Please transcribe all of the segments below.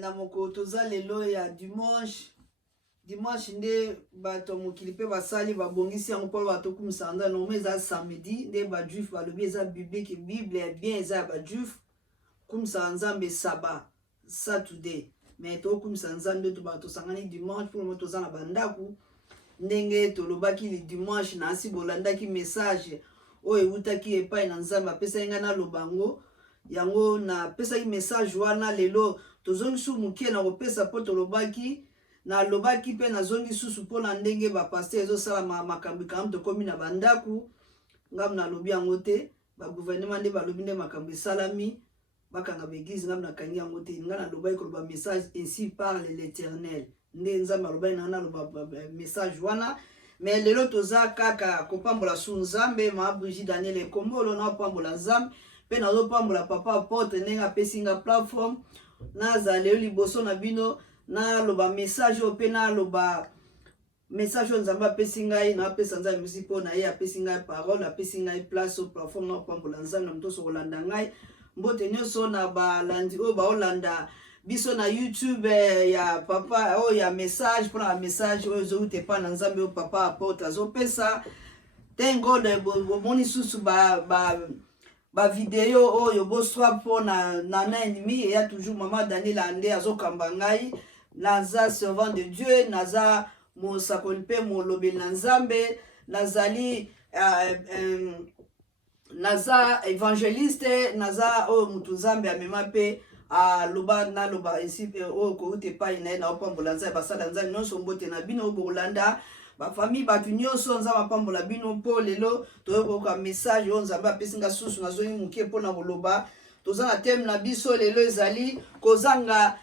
na moko toza lelo ya dimanche nde bato mokili pe basali babongisi yango mpo bato kumisa nda normal eza samedi nde bajuif balobi eza biblique bible ya bien eza ya bajuif kumisa nzambe saba saturday mais tokumisa nzambe to bato sangani dimanche pour mo toza na bandaku ndenge tolobaki li dimanche na asi bolandaki message oyo ewutaki epai na nzambe apesaki ngai nalobango yango na pesaki message wana lelo tozongi su mukie na kopesa po tolobaki na lobaki pe na zongi susu po na ndenge ba pasteur ezosala makambo kam tokomi na bandaku ngam na lobi yango te ba gouvernement nde balobi nde makambo esalami bakanga ba église ngam na kangi yango te nga na lobaki koloba message ainsi parle l'Éternel nde nzambe alobaki na loba message wana mais lelo toza kaka kopambola su nzambe ma Brigitte Daniel Ekombolo na pambola nzambe pe na pambola papa apôtre ndenge apesi nga platform naza lelo liboso na bino na loba message ope na loba message nzambe apesi ngai na apesa nzambe musique po na ye apesi ngai parole apesi ngai place au platform na pambola nzambe na mtoso kolanda ngai mbote nyonso na balandi oyo baolanda biso na YouTube ya papa oyo ya message mpona message oyo ezouta epai na nzambe oyo papa apôtre azopesa tengo bomoni susu ba video oyo boswa mpona na ennemi eya toujours mama Daniel ande azokamba ngai naza servant de Dieu naza mosakoli mpe molobeli na nzambe nazali naza évangéliste naza oyo mutu nzambe amema mpe aloba naloba esi oyo kouta epai na ye na opambola nzambe basala nzambe nyonso mbote na bino oyo bokolanda bafamille bato nyonso nzambe apambola bino mpo lelo toyokoyoka message oyo nzambe apesi nga susu nazongi moke mpona koloba toza na teme na biso lelo ezali kozanga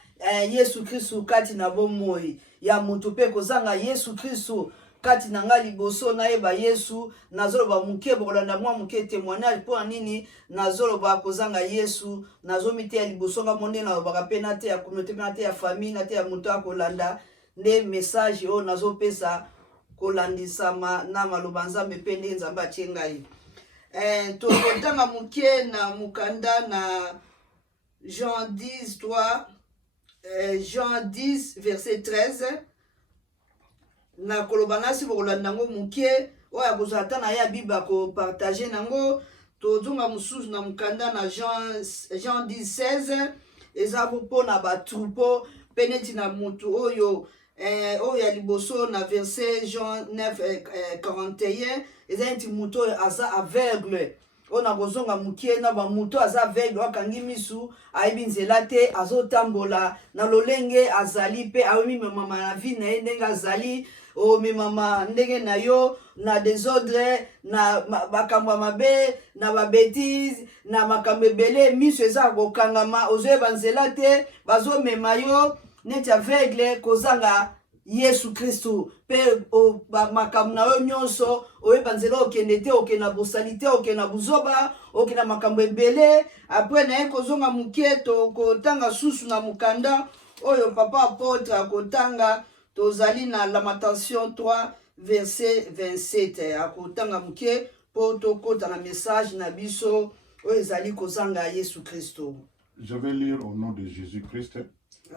Yesu Kristu kati na bomoi ya mutu mpe kozanga Yesu Kristu kati na nga liboso nayeba Yesu nazoloba muke bokolanda mwa muke témoignage mpo nini nazoloba kozanga Yesu nazomiteya liboso nga monde nalobaka mpe na te ya communauté mpe na te ya famille na te ya mutu akolanda nde message oyo nazopesa kolandisama na maloba nzambe mpe nde nzambe atie ngai tokotanga muke na mukanda na Jean 10 verset 13 na koloba nasi bokolanda nango muke oyo akozala ata na ye ya bible akopartage nango tozonga mosusu na mukanda na Jean 10:16 eza mpona batroupeau mpe neti na mutu oyo ya liboso na verset Jean 9:41 eza neti mutu oyo aza aveugle oyo na kozonga mukie na bamutu aza aveugle akangi misu ayebi nzela te azotambola na lolenge azali mpe amemama na vie na ye ndenge azali omemama ndenge na yo na désordre na makambo ya mabe na babétise na makambo ebele miso eza kokangama ozoyeba nzela te bazomema yo neti aveugle kozanga Yesu Kristu mpe makambo na yo nyonso oyeba nzela okende te okende na bosali te okende na buzoba okende na makambo ebele apres na ye kozonga muke tokotanga susu na mukanda oyo papa apôtre akotanga tozali na Lamentation 3 verset 27 akotanga muke po tokota na message na biso oyo ezali kozanga Yesu Kristo. Je vais lire au nom de Jésus-Christ.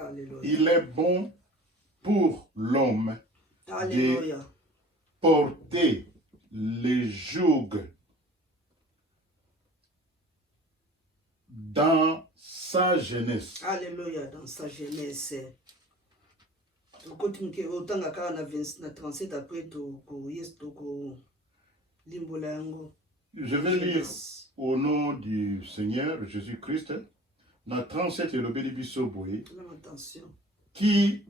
Alléluia. Il est bon pour l'homme de porter les jougs dans sa jeunesse. Alléluia, dans sa jeunesse. Otanga kaka na 37 après limbola yango. Je vais lire au nom du Seigneur Jésus-Christ. Dans 37 et le bénébiso boy. Qui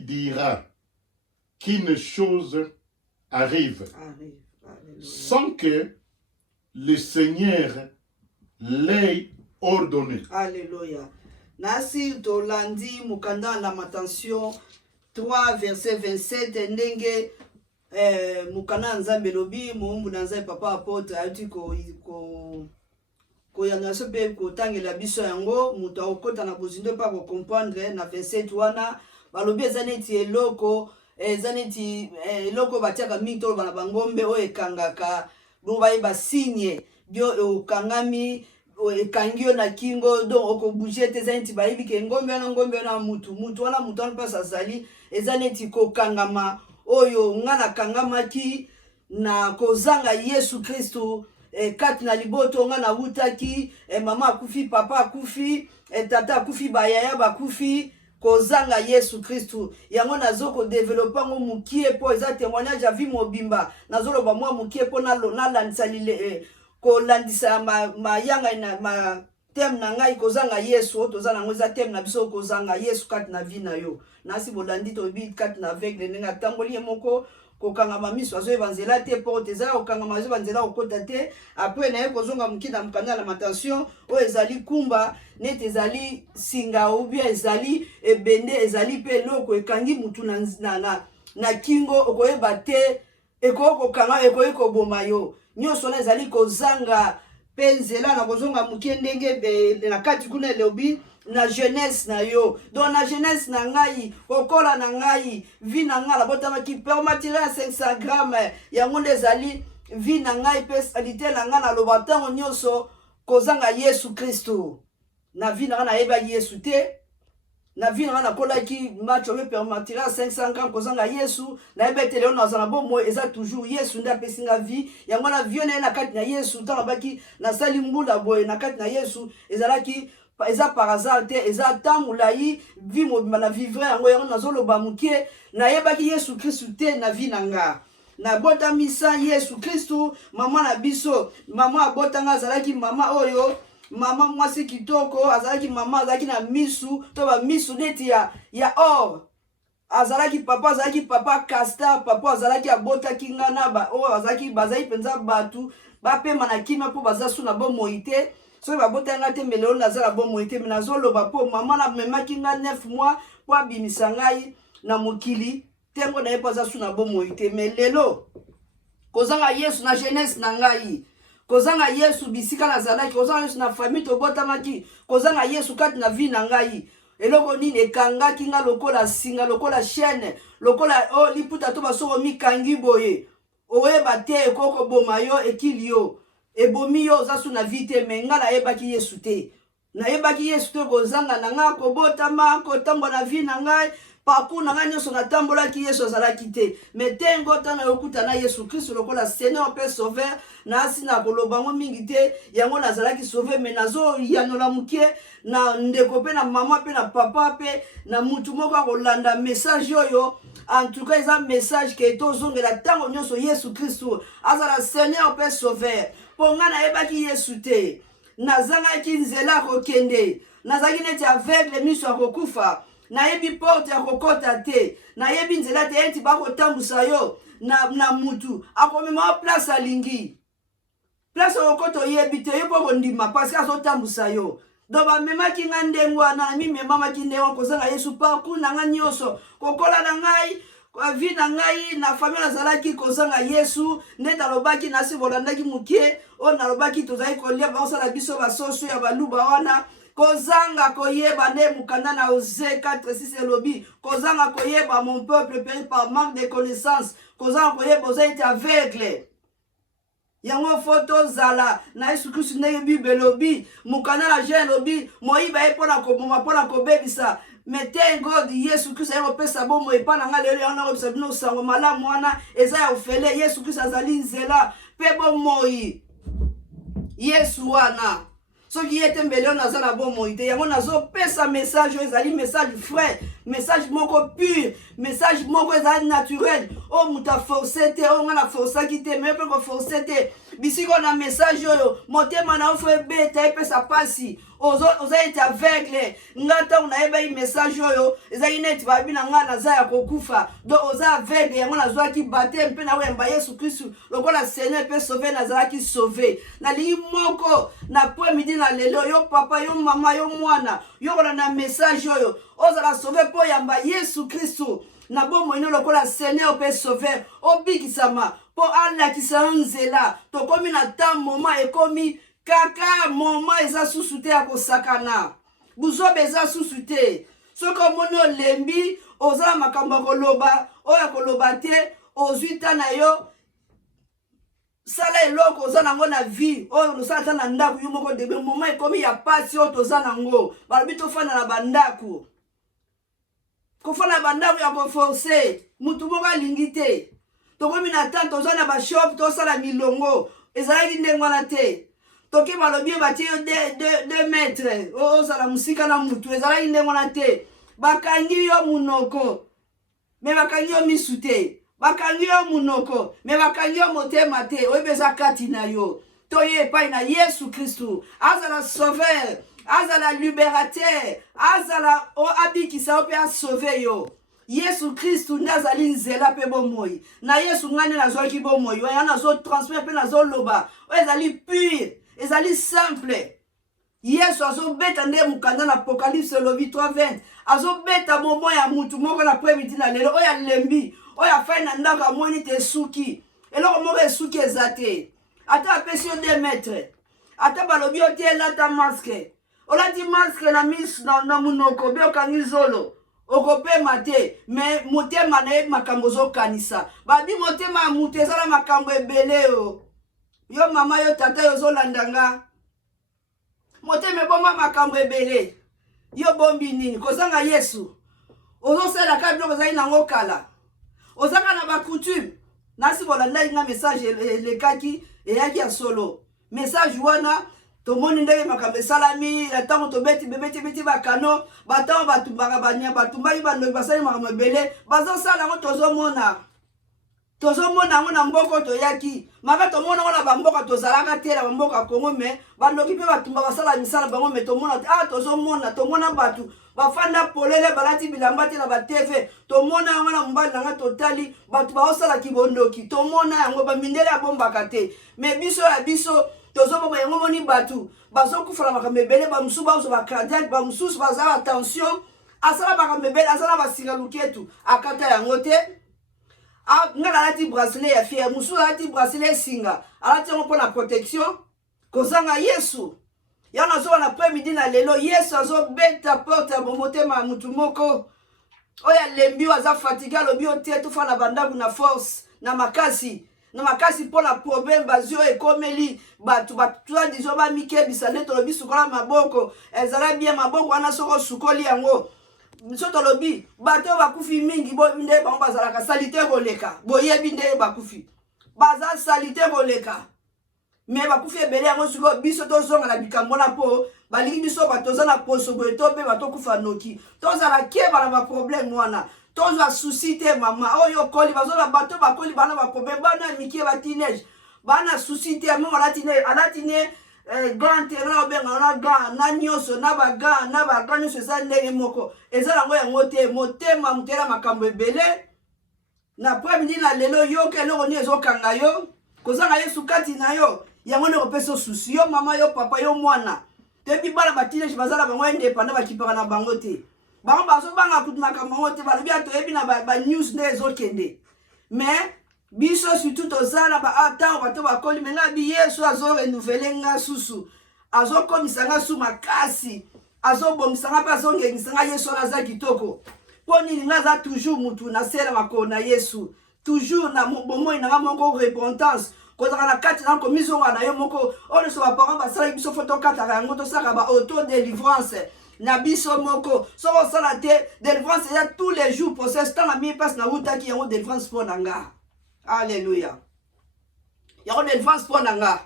dira qu'une chose arrive sans que le Seigneur l'ait ordonné. Alléluia. Nasi tolandi mukanda Lamentation 3 verset 27 ndenge mukanda nzambe lobi muumbu na nzambe papa apôtre ati koyanga so pe kotangela biso yango mutu akokota na bozindo pa comprendre na verset wana balobi eza neti eloko batiaka mingi toloba na bangombe oyo ekangaka bo bayeba signe bio okangami ekangi yo na kingo donc okobouge te eza neti bayebi ke ngombe wana mutu wana mpasi azali eza neti kokangama oyo nga nakangamaki na kozanga Yesu Kristu kati na liboto nga nawutaki mama akufi papa akufi tata akufi bayaya bakufi kozanga Yesu Kristu yango nazoko developa ngo mukie po eza témoignage ya vie mobimba nazoloba mwa mukie po nalandisa kolandisa mayanga na tem na ngai kozanga Yesu toza nango eza tem na biso kozanga Yesu kati na vie na yo nasi bolandi toyebi kati na aveugle ndenge atamboli ye moko kokangama miso azoyeba nzela te po teza kokangama azoyeba nzela kokota te apres naye kozonga moki na mokanda na matension oyo ezali kumba neti ezali singa obia ezali ebende ezali mpe eloko ekangi mutu na kingo okoyeba te ekokokanga ekoki koboma yo nyonso wana ezali kozanga mpe nzela na kozonga mokie ndenge na kati kuna elobi na jeunesse na yo donc na jeunesse na ngai kokola na ngai vie na ngai labotamaki permatire ya 500 grammes yango nde ezali vie na ngai mpe salite na ngai naloba ntango nyonso kozanga Yesu Kristu na vie na ngai nayebaki Yesu te na vie na ngai nakolaki match oyo permatire ya 500 grammes kozanga Yesu nayeba ete lelo nazala bomoi eza toujours Yesu nde apesi nga vie yango na vie na ye na kati na Yesu ntango nabaki nasali mbula boye na kati na Yesu ezalaki eza par hasard te eza tamulai vie mobimba na vivre yango nazoloba mukie nayebaki Yesu Kristu te na vie na nga nabotamisa Yesu Kristu mama na biso mama abotanga azalaki mama oyo mama mwasi kitoko azalaki mama azalaki na misu to ba misu neti ya or azalaki papa Castor papa azalaki abotaki ngana ba oyo azalaki bazali penza batu bapema na kima po bazasu na bomoi te so babota nga te melelo nazala bomoi te nazoloba po mama na memaki nga 9 mois po abimisa ngai na mokili tengo na ye po azasu na bomoi te melelo kozanga Yesu na jeunesse na ngai kozanga Yesu bisika nazalaki kozanga Yesu na famille tobotamaki kozanga Yesu kati na vie na ngai eloko nini ekangaki nga lokola singa lokola chaîne lokola liputa to basoko mikangi boye oyeba te ekoko boma yo ekili yo ebomi yo ozasu na vie te me nga nayebaki Yesu te nayebaki Yesu te kozanga na nga kobotama kotambola na vie na ngai parcours na ngai nyonso natambolaki Yesu azalaki te me tengo tana yokuta na Yesu Kristu lokola Seigneur mpe Sauveur nasi na koloba ngo mingi te yango nazalaki sauvé me nazoyanola mokie na ndeko mpe na mama mpe na papa mpe na mutu moko akolanda message oyo en tout cas eza message ke tozongela ntango nyonso Yesu Kristu azala Seigneur mpe Sauveur mpo nga nayebaki Yesu te nazangaki nzela kokende nazalaki neti aveugle miso akokufa nayebi porte ya kokota te nayebi nzela te eti bakotambusa yo na mutu akomema place alingi place okokota oyebi te yo mpo kondima parce azotambusa yo donc bamemaki nga ndenge wana mimemamaki ndenge wana kozanga Yesu parcours na nga nyonso kokola na ngai vie na ngai na famille nazalaki kozanga Yesu nde nalobaki nasi bolandaki mokie oyo nalobaki tozalaki kolia baosala biso basoso ya baluba wana kozanga koyeba nde mukanda na Osée 4:6 elobi kozanga koyeba mon peuple périt par manque de connaissance kozanga koyeba oza ete aveugle yango foto zala na Yesu Kristu ndenge Bible elobi mukanda na Jean elobi moyiba ye mpona koboma mpona kobebisa mais thank God Yesu Kristu aye kopesa bomoi epa na nga lelo yango nakobisa bino sango malamu wana eza ya ofele Yesu Kristu azali nzela mpe bomoi Yesu wana soki ye te mbele oyo naza na bomoi te yango nazopesa message oyo ezali message frais message moko pur message moko ezali naturel oyo moto aforce te oyo nga na forsaki te me mpe koforce te bisiko na message oyo motema na ofo ebeta epesa pasi oza ete aveugle nga ntango nayebaki message oyo ezali neti babi na nga naza ya kokufa donc oza aveugle yango nazwaki bateme mpe nawemba Yesu Kristu lokola Seigneur mpe sauve nazalaki sauve nalingi moko na po midi na lelo yo papa yo mama yo mwana yo kolanda message oyo ozala sauve mpo yamba Yesu Kristu na bomoi no lokola Seigneur mpe sauve obikisama mpo alakisa nzela tokomi na temps moment ekomi kaka moma eza susu te ya kosakana buzobe eza susu te soki omoni olembi ozala makambo ya koloba oyo ya koloba te ozwi ta na yo sala eloko oza nango na vie oyo losala ta na ndako yo moko debe moment ekomi ya pasi oyo toza nango balobi tofanda na bandako kofanda na bandako ya koforce mutu moko alingi te tokomi na temps toza na bashop tosala milongo ezalaki ndenge wana te toki balobi batie yo 2 metre ozala musika na mutu ezalaki ndenge wana te bakangi yo munoko me bakangi yo misu te bakangi yo munoko me bakangi yo motema te oyebi eza kati na yo toye epai na Yesu Kristu azala sauveur azala libérateur azala abikisa yo mpe asauve yo Yesu Kristu nde azali nzela mpe bomoi na Yesu ngani nazwaki bomoi oyo nazotransfere mpe nazoloba oyo ezali pure ezali simple Yesu azobeta nde mukanda na Apocalypse elobi 3:20 azobeta bomoi ya mutu moko na premidi na lelo oyo alembi oyo afai na ndako amoni te esuki eloko moko esuki eza te ata apesi yo 2 metre ata balobi yo te elata maske olati maske na miso na munoko be okangi zolo okopema te me motema na ye makambo ozokanisa babi motema ya mutu ezala makambo ebele yo mama yo tata yo ozolanda nga motema ebomba makambo ebele yo bombi nini kozanga Yesu ozosalaka biloko ezali nango kala ozaka na bakutume nasi bolandaki nga message elekaki eyaki ya solo message wana tomoni ndenge makambo esalami ntango tobeti bakano batango batumbaka banya batumbaki bandoki basali makambo ebele bazosala yango tozomona yango na mboko toyaki maka tomona yango na bamboka tozalaka te na bamboka Kongo me bandoki mpe batumba basala misala bango me tomona te tomona bato bafanda polele balati bilamba te na batv tomona yango na mobali nanga totali bato baosala kibondoki tomona yango bamindele abombaka te me biso ya biso tozoboma yango moni bato bazokufa na makambo ebele bamosusu bazwa bacardiaque bamosusu bazala batension asala makambo ebele azala basinga luketu akata yango te nga alati bracelet ya fiere mosusu alati bracelet esinga alati yango mpona protection kozanga Yesu yango azoba na premidi na lelo Yesu azobeta porte ya bomotema ya mutu moko oyo alembi oyo aza fatigue alobi yo te tofa na bandako na force na makasi mpona problème bazwi oyo ekomeli bato batuadizo bamikebisa nde tolobi sukola maboko ezala bien maboko wana soko sukoli yango so tolobi bato bakufi mingi nde bango bazalaka salite koleka boyebi nde bakufi baza salite koleka me bakufi ebele yango sikoyo biso tozonga na bikambo na mpo balingi biso bato oza na poso boye to mpe batokufa noki tozala keba na baproblème wana tozwa susi te mama oyo okoli bazola bato bakoli bana baproblème bana ya mikie batinege bana susi te meme alati ne gant tera obenga na gant na nyonso na bagant nyonso eza ndenge moko eza yango yango te motema mutela makambo ebele na premidi na lelo yoka eloko ni ezokanga yo kozanga Yesu kati na yo yango nde kopesa susi yo mama yo papa yo mwana toyebi bana batinege bazala bango indépendant bakipaka na bango te bango bazobanga kutu makambo yango te balobi toyebi na banews nde ezokende mais biso surtout tozala ntango bato bakoli me nga bi Yesu azorenuvele nga susu azokomisa nga su makasi azobongisa nga mpe azongengisa nga Yesu wana aza kitoko mpo nini nga aza toujours mutu nasela makolo na Yesu toujours na bomoi na nga moko repentance kozaka na kati na komizonga na yo moko oyo nyonso baparent basalaki biso fo tokataka yango tosalaka baauto délivrance na biso moko soko osala te délivrance eza tous les jours process ntango mie mpasi na wutaki yango délivrance mpo na nga Alléluia. Yako délivrance pour nanga.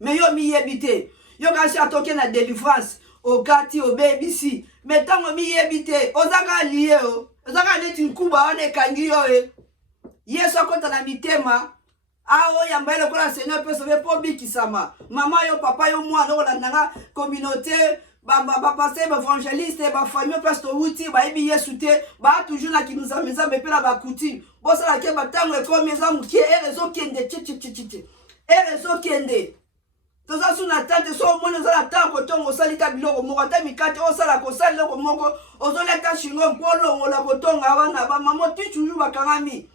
Mais yo miyebi te. Yo kasi atoke na délivrance. Okati obebisi. Mais tango miyebi te. Ozaka liye o. Ozaka neti nkuba wane kangi yo e. Yesu akota na mitema. Ao yambele kola Seigneur peut sauver po bikisama. Mama yo papa yo mwana ola nanga communauté pasteur évangéliste famille pasteur wuti bayebi Yesu te toujours na kinuzamiza mepela bakuti bosala ke batango ekomi eza mukie erezokende titi erezokende toza su na tante so omoni oza na ntango kotongo osalika biloko moko ata mikate osala kosala eloko moko ozoleka shingo mpo olongola kotonga wana bamama toujours bakangami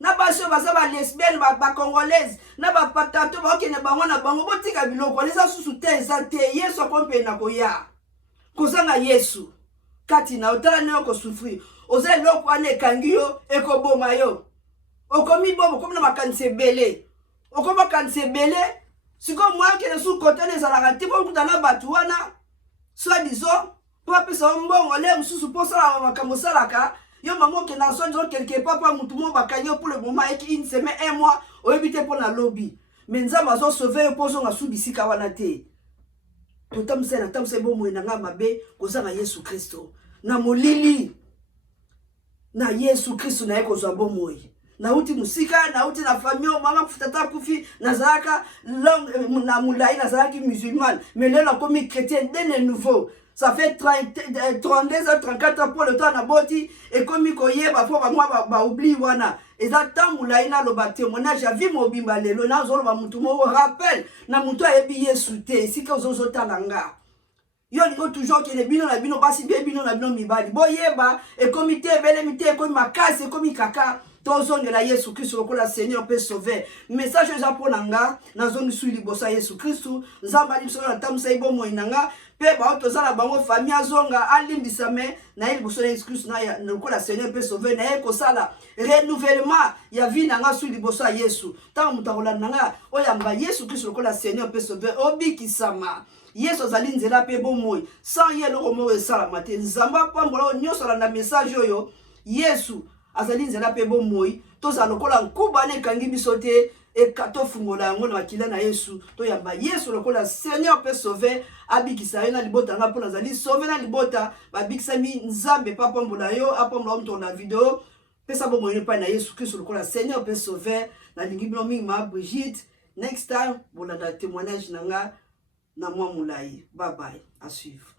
na basi oyo baza balesbienne bacongolaise na bapatato baokende bango na bango botika biloko eza susu te eza te Yesu akompena koya kozanga Yesu kati na otala ne okosufrir oza eloko wana ekangi yo ekoboma yo okomi bobo komi na makanisi ebele okoma kanisa ebele sikoyo moya kende su kote na ezalaka te mpo kutana bato wana soit disant mpo apesa mbongo le mosusu mpo osalaka makambo osalaka yo mama okenda soit disant quelque part mpo mutu mo bakangi yo pour le moment eki une semaine un mois oyebi te mpo na lobi me nzambe azosauve yo mpo ozonga su bisika wana te totambusa bomoi na nga mabe kozanga Yesu Kristo na molili na Yesu Kristo na ye kozwa bomoi nauti musika nauti na famille mama kufutata kufi nazalaka na mulai nazalaki musulman mais là nakomi chrétien de nouveau ça fait 32 ans 34 ans pour le temps na boti et comme koyeba po moi ba oubli wana eza tambula ina loba témoignage avi mobimba lelo na zolo ba mutu mo rappel na mutu ayebi Yesu te sika ozozo talanga yo lingo toujours que les bino na bino basi bien bino na bino mibali boyeba et comité bele mité comme makasi comme kaka tozongela Yesu Kristo lokola Seigneur peut sauver message eza ponanga nazongi su libosa Yesu Kristo nzamba liso na tamusa ibomo inanga pe ba tozala bango famille azonga alimbisame na liboso na Yesu Kristo na lokola Seigneur peut sauver na eko sala renouvellement ya vie nanga su libosa Yesu tant mutakola nanga oyamba Yesu Kristo lokola Seigneur peut sauver obikisama Yesu azali nzela pe bomoi sans ye loko mo esala mate nzamba pambola nyoso na message oyo Yesu azali nzela pe bomoi toza lokola nkuba ne kangi biso te e kato fungola yango na makila na Yesu to yamba Yesu lokola Seigneur peut sauver abikisa yo na libota nga pona azali sauver na libota babikisa mi nzambe papa mbola yo apomla mto na video pesa bomoi ne pa na Yesu Kristo lokola Seigneur peut sauver na lingi bino mingi ma Brigitte next time bola da témoignage nanga na mwa mulai bye bye à suivre.